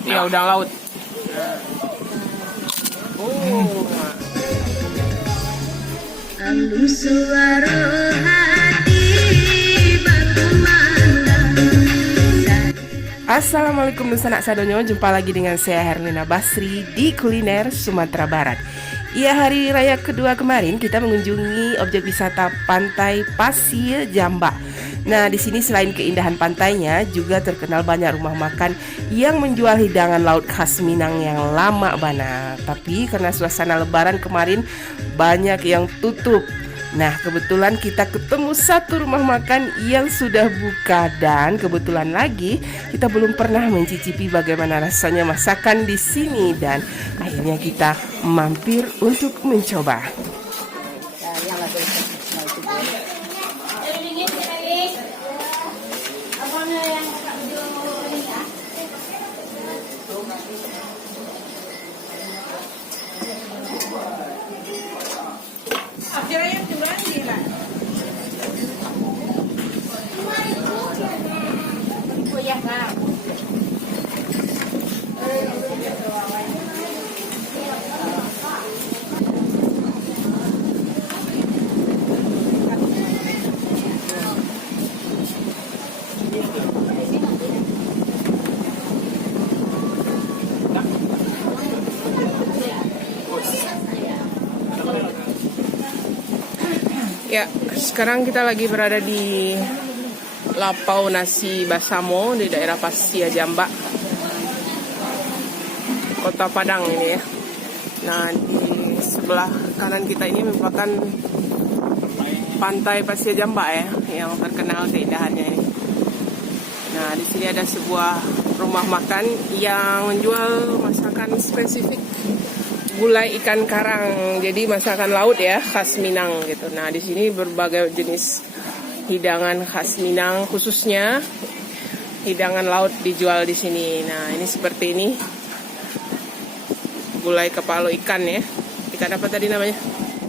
Ya udang laut. Oh. Alung suara hati baku mandang. Assalamualaikum dan sanak sadonyo. Jumpa lagi dengan saya Herlina Basri di Kuliner Sumatera Barat. Ya, hari raya kedua kemarin kita mengunjungi objek wisata Pantai Pasir Jamba. Nah, di sini selain keindahan pantainya juga terkenal banyak rumah makan yang menjual hidangan laut khas Minang yang lama bana. Tapi karena suasana lebaran kemarin banyak yang tutup. Nah, kebetulan kita ketemu satu rumah makan yang sudah buka. Dan kebetulan lagi kita belum pernah mencicipi bagaimana rasanya masakan di sini. Dan akhirnya kita mampir untuk mencoba. Ya, sekarang kita lagi berada di Lapau Nasi Basamo di daerah Pasir Jamba, Kota Padang ini ya. Nah, di sebelah kanan kita ini merupakan Pantai Pasir Jamba ya, yang terkenal keindahannya ini. Nah, di sini ada sebuah rumah makan yang menjual masakan spesifik gulai ikan karang, jadi masakan laut ya, khas Minang gitu. Nah, di sini berbagai jenis hidangan khas Minang, khususnya hidangan laut dijual di sini. Nah, ini seperti ini, gulai kepala ikan ya. Ikan apa tadi namanya?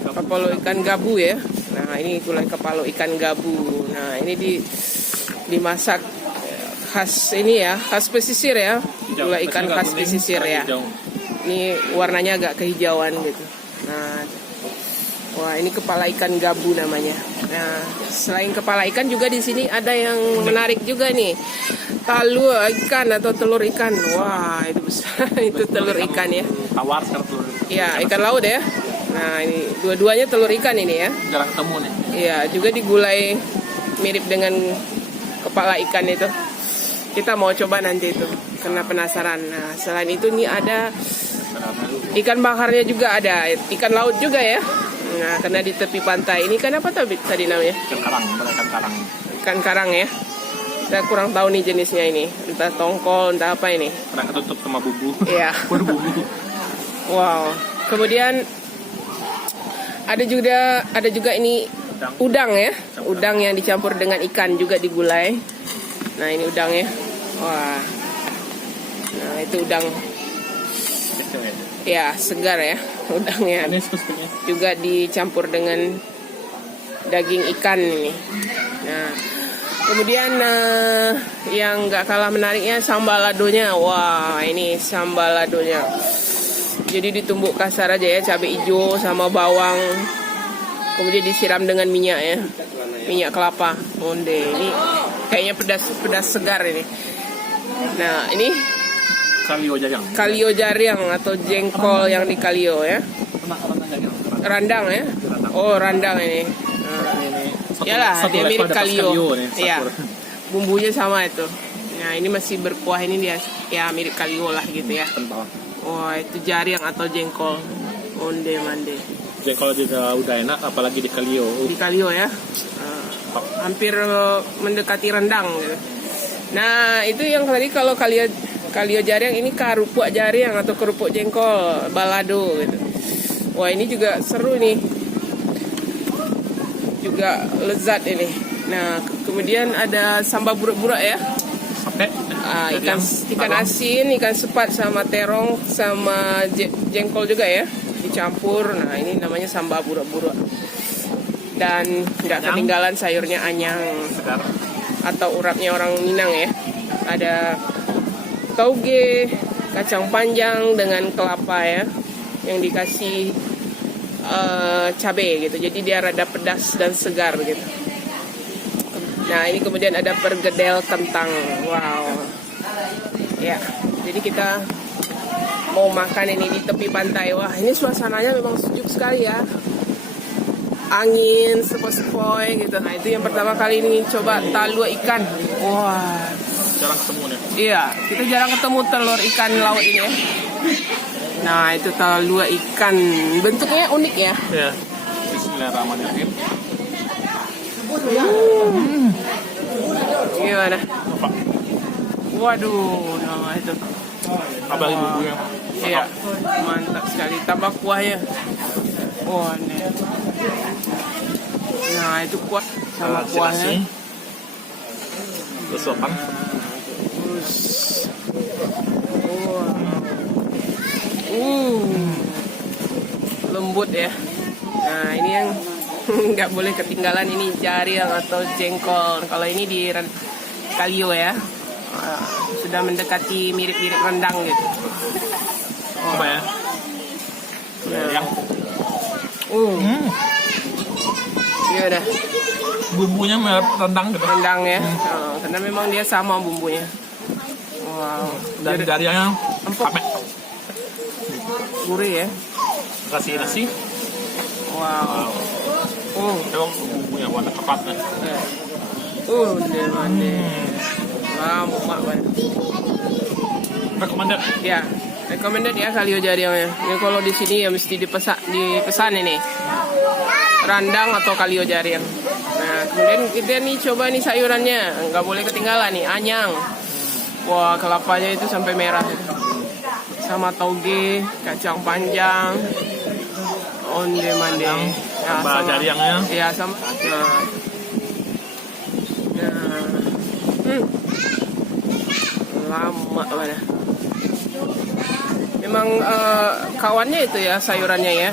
Kepala ikan gabu ya. Nah, ini gulai kepala ikan gabu. Nah, ini dimasak khas ini ya, khas pesisir ya, gulai ikan khas pesisir ya. Ini warnanya agak kehijauan gitu. Nah, wah, ini kepala ikan gabu namanya. Nah, selain kepala ikan juga di sini ada yang menarik juga nih, talua ikan atau telur ikan. Wah, itu besar. Itu telur ikan ya. Tawar sekarang telur. Iya, ikan laut ya. Nah, ini dua-duanya telur ikan ini ya. Jarang ketemu nih. Iya, juga digulai mirip dengan kepala ikan itu. Kita mau coba nanti itu, karena penasaran. Nah, selain itu nih ada ikan bakarnya juga ada, ikan laut juga ya. Nah, karena di tepi pantai ini kan apa tadi namanya? Ikan karang, ikan karang. Ikan karang ya. Saya kurang tahu nih jenisnya ini, entah tongkol, entah apa ini. Karena ketutup sama bumbu. Iya. Bumbu. Wow. Kemudian ada juga ini udang ya, udang yang dicampur dengan ikan juga digulai. Nah, ini udangnya. Wah. Nah, itu udang. Ya, segar ya udangnya. Juga dicampur dengan daging ikan ini. Nah, kemudian yang nggak kalah menariknya sambal ladonya. Wah, ini sambal ladonya. Jadi ditumbuk kasar aja ya, cabai hijau sama bawang. Kemudian disiram dengan minyak ya, minyak kelapa. Onde, ini kayaknya pedas segar ini. Nah, ini kalio jariang atau jengkol yang di kalio ya. Randang ya. Oh, randang ini. Nah, iyalah, dia mirip kalio. Iya. Bumbunya sama itu. Nah, ini masih berkuah, ini dia ya mirip kalio lah gitu ya. Wah, itu jariang atau jengkol. Onde mande. Jengkol juga udah enak, apalagi di kalio. Di kalio ya. Hampir mendekati rendang gitu. Nah, itu yang tadi kalau kalio jariang, ini kerupuk jariang atau kerupuk jengkol balado gitu. Wah, ini juga seru nih, juga lezat ini. Nah, kemudian ada sambal burak-burak ya. Ikan asin, ikan sepat sama terong sama jengkol juga ya, dicampur. Nah, ini namanya sambal burak-burak. Dan nggak ketinggalan sayurnya anyang atau urapnya orang Minang ya. Ada tauge, kacang panjang dengan kelapa ya, yang dikasih cabai gitu. Jadi dia rada pedas dan segar gitu. Nah ini kemudian ada pergedel kentang. Wow. Ya, jadi kita mau makan ini di tepi pantai. Wah ini suasananya memang sejuk sekali ya. Angin sepoi-sepoi gitu. Nah itu yang pertama kali ini coba talua ikan. Wah. Jarang ketemu nih. Iya, kita jarang ketemu telur ikan laut ini ya. Nah itu talua ikan. Bentuknya unik ya. Ya. Bismillahirrahmanirrahim. Gimana? Apa? Waduh, nah itu. Apa lagi bumbunya? Iya, mantap sekali. Tambah kuahnya. Wah, nih. Nah, itu kuah sama kuahnya. Terus sopan. Terus, lembut ya. Nah, ini yang nggak boleh ketinggalan, ini jariang atau jengkol. Kalau ini di kalio ya. Sudah mendekati mirip-mirip rendang gitu. Apa ya? Yang gimana? bumbunya mirip rendang gitu. Rendang ya. Karena memang dia sama bumbunya. Wow. Dan jarinya empuk, kame. gurih ya. Kasih nasi. Wow. Emang bumbunya warna coklatnya. Mande. Lama banget. Recommended. Ya, recommended ya kalio jariangnya. Ini kalau di sini ya mesti dipesan ini. Randang atau kalio jariang. Nah, kemudian kita nih coba nih sayurannya. Nggak boleh ketinggalan nih, anyang. Wah, kelapanya itu sampai merah. Sama toge, kacang panjang. Onde mande. Tambah jariangnya. Iya, sama. Lama mana? Memang kawannya itu ya sayurannya ya.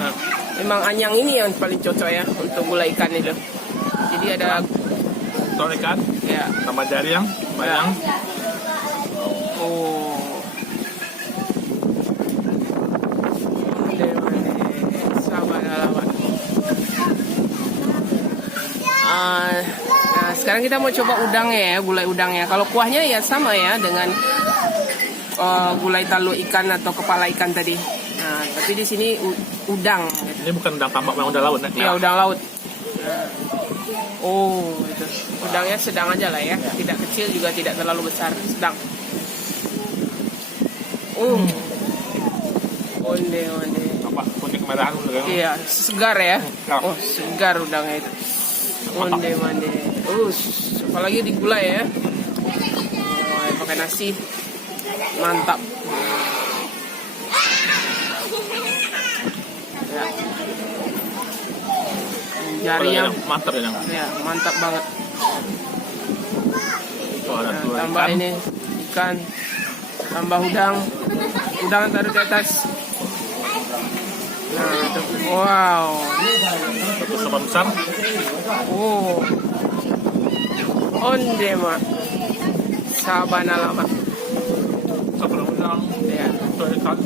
Memang anyang ini yang paling cocok ya untuk gulai ikan itu. Jadi ada Telur ikan. ya. Tambah jariang. Banyak. Sabar lama. Nah, sekarang kita mau coba udangnya ya, gulai udangnya. Kalau kuahnya ya sama ya dengan gulai talu ikan atau kepala ikan tadi. Nah, tapi di sini udang. Ini bukan udang tambak, memang udang laut ya? Iya, udang laut. Nah. Itu. Udangnya sedang aja lah ya. Tidak kecil juga tidak terlalu besar, sedang. Onde. Apa? Kuning kemerahan udah kan? Iya, segar ya. Oh, segar udangnya itu. Onde. Apalagi di gulai ya. Pakai nasi. Mantap. Ya. Jariang mantap ya, ya, mantap banget. Ada telur Tambah ikan. ini ikan, tambah udang taruh di atas. Nah, itu. Wow. Satu sopan besar. Onde mak. Sabana lama. Satu udang. Ya. Telur ikan.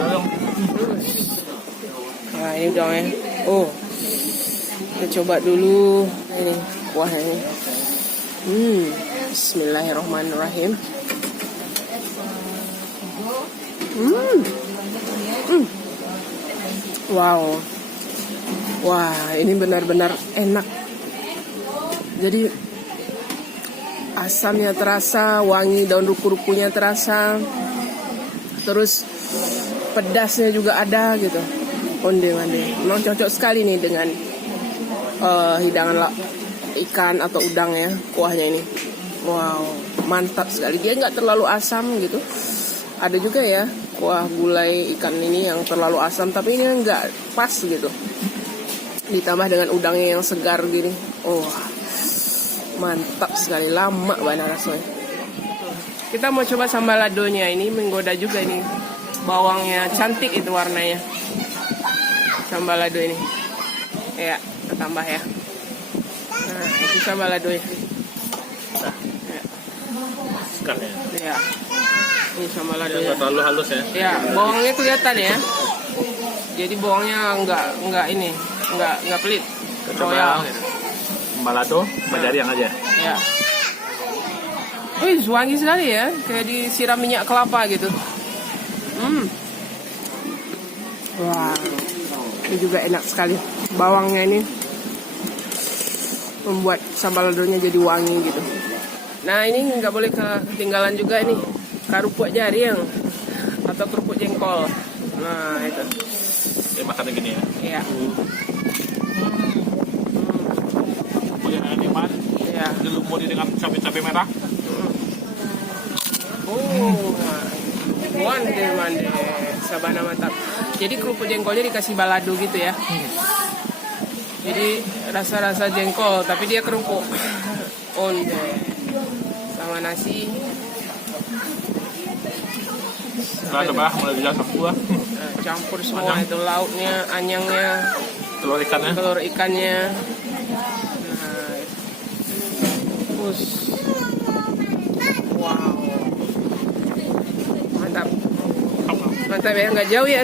Jariang. Nah, ini udangnya. Kita coba dulu ini kuahnya ini. Bismillahirrahmanirrahim. Wow. Wah, ini benar-benar enak. Jadi asamnya terasa, wangi daun ruku-rukunya terasa. Terus pedasnya juga ada gitu. Onde. Memang cocok sekali nih dengan hidangan ikan atau udang ya, kuahnya ini. Wow, mantap sekali. Dia nggak terlalu asam gitu. Ada juga ya kuah gulai ikan ini yang terlalu asam, tapi ini nggak pas gitu. Ditambah dengan udangnya yang segar gini. Mantap sekali. Lama banget rasanya. Kita mau coba sambal ladonya. Ini menggoda juga ini. Bawangnya cantik itu warnanya. Sambal lado ini. Ya, kita tambah ya. Nah, itu sambal lado ya. Segar ya. Ya. Ini sambal Yang ladonya. nggak terlalu halus ya. Ya, bawangnya kelihatan ya. Jadi bawangnya nggak ini, nggak pelit. Royal. Coba balado, bajari yang aja. Ya. Wih, wangi sekali ya, kayak disiram minyak kelapa gitu. Wah, ini juga enak sekali. Bawangnya ini membuat sambal ladonya jadi wangi gitu. Nah, ini nggak boleh ketinggalan juga ini kerupuk jaring atau kerupuk jengkol. Nah, itu. Makan gini ya. Iya. Yang nikmat, Iya. dilumuri dengan cabai-cabai merah. Oh, mande, sabana mantap. Jadi kerupuk jengkolnya dikasih balado gitu ya. Jadi rasa-rasa jengkol, tapi dia kerupuk. Onde, sama nasi. Setelah coba mulai bisa sebuah Campur semua itu lauknya, anyangnya, telur ikannya. telur ikannya. Nah, us. Wow. Mantap ya, nggak jauh ya,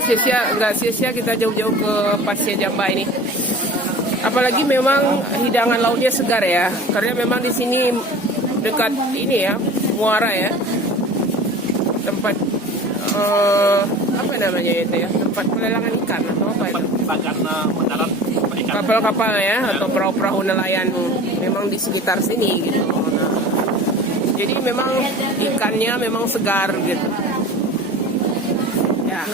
nggak sia-sia kita jauh-jauh ke Pasir Jamba ini. Apalagi memang hidangan lautnya segar ya, karena memang di sini dekat ini ya, muara ya, tempat apa namanya itu ya, tempat pelelangan ikan atau apa itu? Bagian mendarat ikan. Kapal-kapal ya, atau perahu-perahu nelayan memang di sekitar sini gitu. Nah, jadi memang ikannya memang segar gitu. Ya,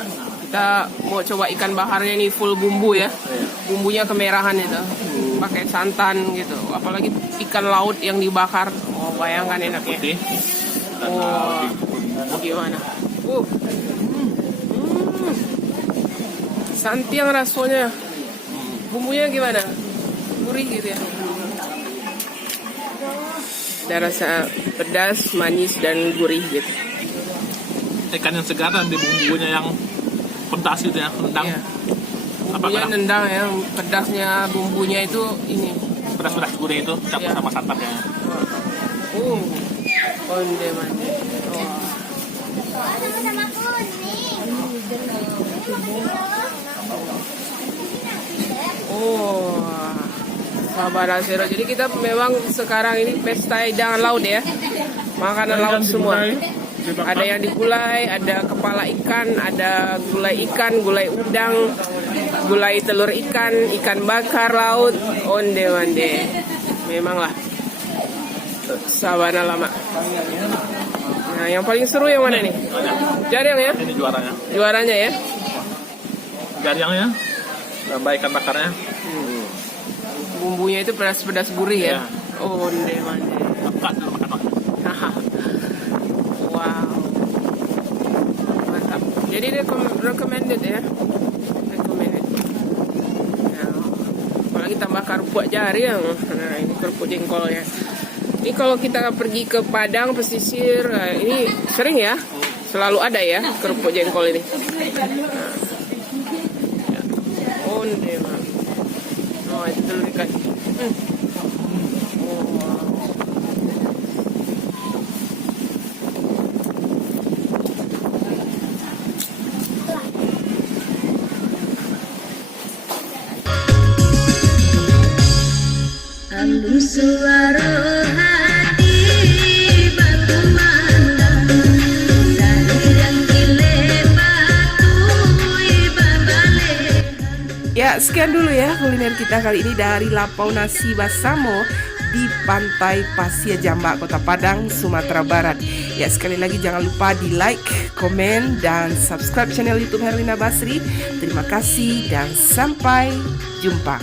kita mau coba ikan bakarnya ini full bumbu ya. Bumbunya kemerahan itu. Pakai santan gitu. Apalagi ikan laut yang dibakar. Oh, bayangkan enaknya. Putih. Oh, gimana? Santiang rasanya. Bumbunya gimana? Gurih gitu ya. Ada rasa pedas, manis, dan gurih gitu. Ikan yang segar dan di bumbunya yang pedas gitu ya, rendang. Iya. Bumbunya nendang ya, pedasnya bumbunya itu ini. Pedas-pedas gurih itu campur Iya. sama santan ya. Onde mande. Sabana Zero. Jadi kita memang sekarang ini pesta hidangan laut ya. Makanan laut semua. Ada yang digulai, ada kepala ikan, ada gulai ikan, gulai udang, gulai telur ikan, ikan bakar laut, onde mande. Memanglah sabana lama. Nah, yang paling seru yang mana nih? Jaring ya? Ini juaranya. Juaranya ya? Jaringnya, tambah ikan bakarnya. Bumbunya itu pedas-pedas gurih ya? Iya. Onde mande. Lekat dulu makan. Wow, mantap. Jadi recommended ya, recommended. Nah, apalagi tambah kerupuk jaring. Nah, ini kerupuk jengkolnya. Ini kalau kita pergi ke Padang pesisir, ini sering ya, selalu ada ya kerupuk jengkol ini. Nah, ya. Onde mah. Oh, itu telur ikan. Alun suara hati baku mandang Sahirang kile batu babale. Ya, sekian dulu ya kuliner kita kali ini dari Lampau Nasi Basamo di Pantai Pasir Jamba, Kota Padang, Sumatera Barat. Ya, sekali lagi jangan lupa di like, komen, dan subscribe channel YouTube Herlina Basri. Terima kasih dan sampai jumpa.